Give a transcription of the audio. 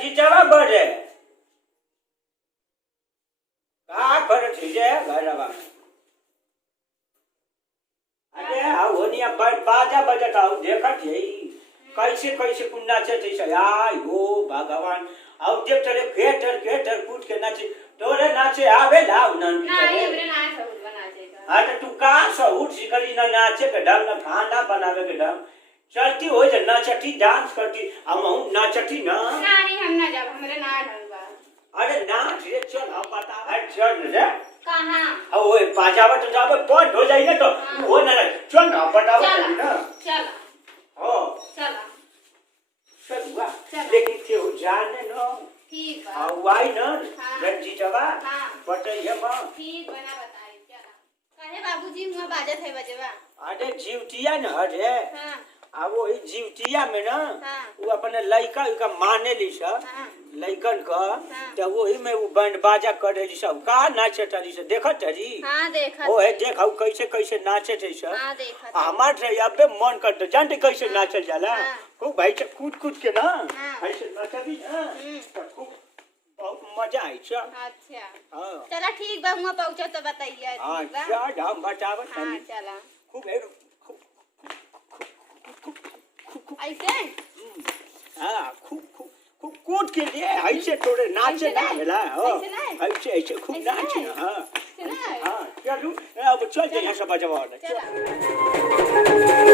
रंजीतवा बड़े का कर ठीजे घरवा अरे होनिया बाजा बजत आउ देखत है कैसे कैसे कुन नाचे थे आय हो भगवान आउ देख रे फेटर कूद के नाचे तोरे नाचे आवे लाउ न नहीं हमरे ना सब बनाचे हां तो तू का सहूट सिखली ना नाचे के ढंग ना खाना बनावे के ढंग चलती हो जे नाचती डांस करती हम नाचती ना नहीं हम ना जब हमरे ना ढंग बा अरे नाच रे चल हम बता अरे चल रे कहां अब ओए पाजावा तो जावे पॉइंट हो जाई ना तो हो ना चल ना बताओ ना चल हो चल चल वाह लेकिन केहू जाने न ठीक बा वाई न हाँ। रंजीतवा हाँ। बटैया मां ठीक बना बताई चला काहे बाबूजी मुआ बाजत है बजवा अरे जीवतिया न अरे हां अब वो जीवतिया में ना हाँ। वो अपने लइका का माने ली सब हां लइकन का हाँ। तो वही में वो बैंड बाजा करे ली सब का नाचे तरी से देखत हरी हां देखा ओ है देखौ कैसे कैसे नाचे थे सब हां देखा हमार से अबे मन करते जानते कैसे हाँ। नाचल जाला हाँ। खूब भाई से कूद के ना हाँ। ऐसे नाचबी ना तो खूब बहुत मजा आई छ अच्छा हां चला ठीक बा मुआ पहुंचो तो बताइए हां ठीक बा चल हम बतावत हां हनी चला खूब ऐसे हां खूब कूद के लिए ऐसे थोड़े नाचे ना भेला हो ऐसे ऐसे खूब नाच हां चला हां चलू अब चल जे यहाँ से बजवा चला